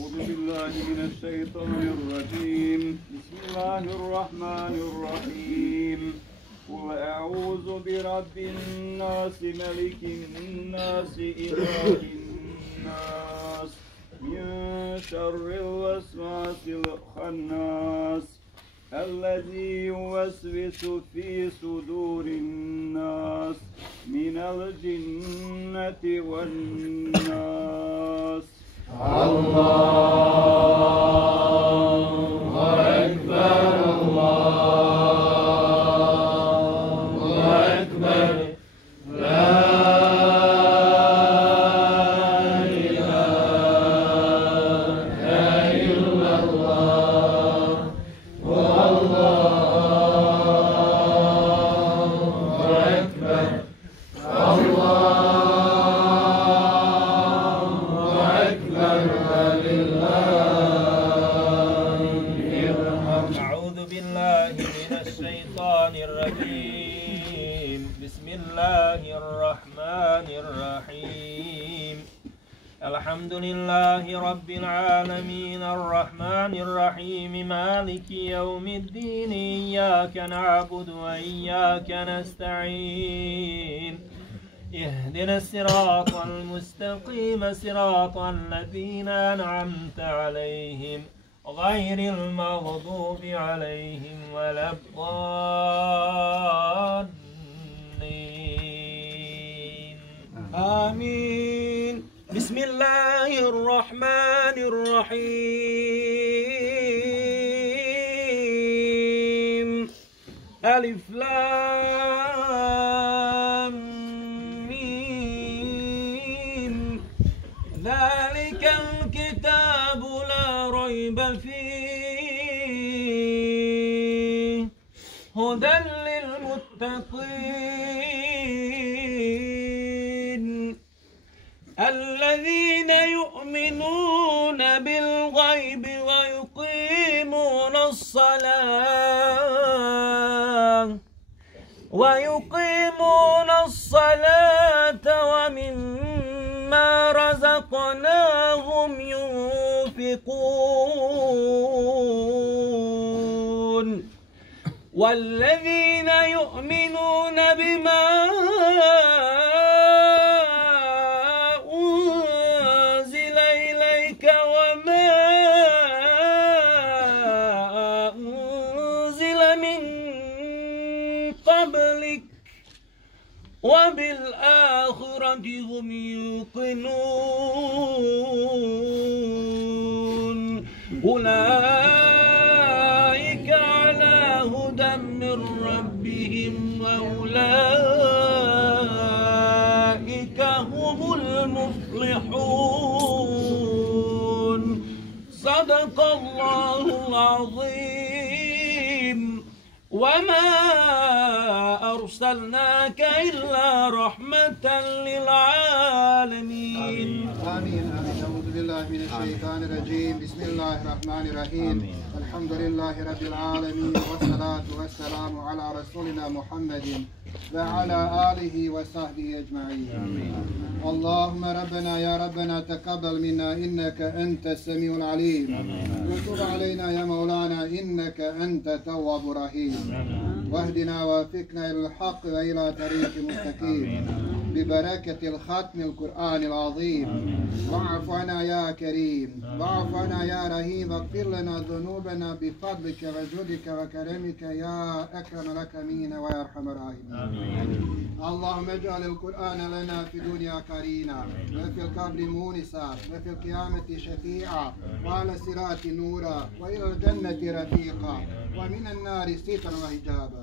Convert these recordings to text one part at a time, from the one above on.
أعوذ بالله من الشيطان الرجيم. بسم الله الرحمن الرحيم. قل أعوذ برب الناس ملك الناس إله الناس من شر الوسواس الخناس الذي يوسوس في صدور الناس من الجنة والناس. الله أكبر الله أكبر لا إله إلا الله والله أكبر أعوذ بالله من الشيطان الرجيم. بسم الله الرحمن الرحيم. الحمد لله رب العالمين الرحمن الرحيم مالك يوم الدين إياك نعبد وإياك نستعين اهدنا الصراط المستقيم صراط الذين أنعمت عليهم غير المغضوب عليهم ولا الضالين آمين. بسم الله الرحمن الرحيم. ألف لام ميم. ذلك الكتاب لا ريب فيه هدى للمتقين الذين يؤمنون بالغيب ويقيمون الصلاة ومما رزقناهم ينفقون والذين يؤمنون بما أنزل إليك وما أنزل من قبلك وبالآخرة هم يوقنون أولئك على هدى من ربهم وأولئك هم المفلحون. صدق الله العظيم. وما أرسلناك إلا رحمة للعالمين. آمين آمين. أعوذ بالله من الشيطان الرجيم. بسم الله الرحمن الرحيم. الحمد لله رب العالمين والصلاة والسلام على رسولنا محمد وعلى آله وصحبه أجمعين. اللهم ربنا يا ربنا تقبل منا إنك أنت السميع العليم وتب علينا يا مولانا إنك أنت تواب رحيم واهدنا ووفقنا إلى الحق وإلى طريق مستقيم ببركة الختم القرآن العظيم. واعف عنا يا كريم واعف عنا يا رحيم واغفر لنا ذنوبنا بفضلك وجودك وكرمك يا أكرم الأكرمين ويا أرحم الراحمين. اللهم اجعل القرآن لنا في الدنيا قرينا وفي القبر مونسا وفي القيامة شفيعا وعلى الصراط نورا وإلى الجنة رفيقا ومن النار سترا وحجابا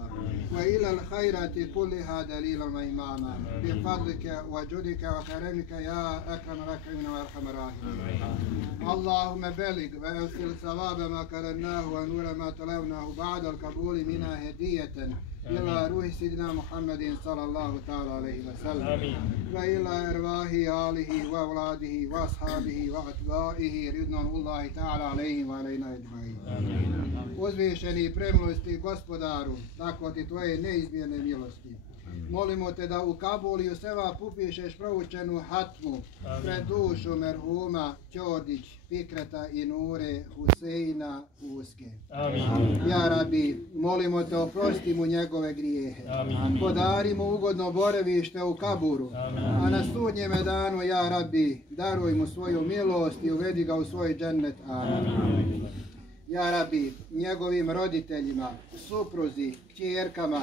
وإلى الخيرات كلها دليلا وإماما بفضلك وجودك وكرمك يا أكرم الأكرمين وأرحم الراحمين. اللهم بلغ وأرسل ثواب ما قرأناه ونور ما تلوناه بعد القبول منها هدية إلى روح سيدنا محمد صلى الله تعالى عليه وسلم وإلى أرواح آله وأولاده وأصحابه وأتباعه رضوان الله تعالى عليهم وعلينا أجمعين. Uzvišeni i premilosti gospodaru, tako ti tvoje neizmjerne milosti Molimo te da u Kabuliju sevap upišeš proučenu hatmu pred dušu merhuma Ćodić, Fikreta i Nure Huseina Huske. Ja Rabi, molimo te oprosti mu njegove grijehe. Podari mu ugodno boravište u kaburu. A na sudnjeme danu, ja Rabi, daruj mu svoju milost i uvedi ga u svoj džennet. Amin. Ja Rabi, njegovim roditeljima, supruzi, kćerkama,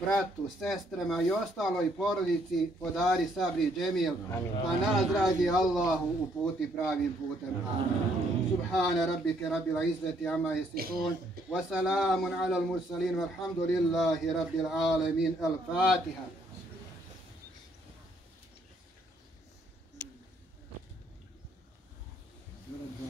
bratu, sestrama i ostaloj porodici podari sabri džemil, a nas, dragi Allahu, uputi pravim putem. Amin. Subhana rabbike rabbil izzati amma yasifun, wa salamun ala al-mursalin, walhamdulillahi rabbil alamin. Al-Fatiha.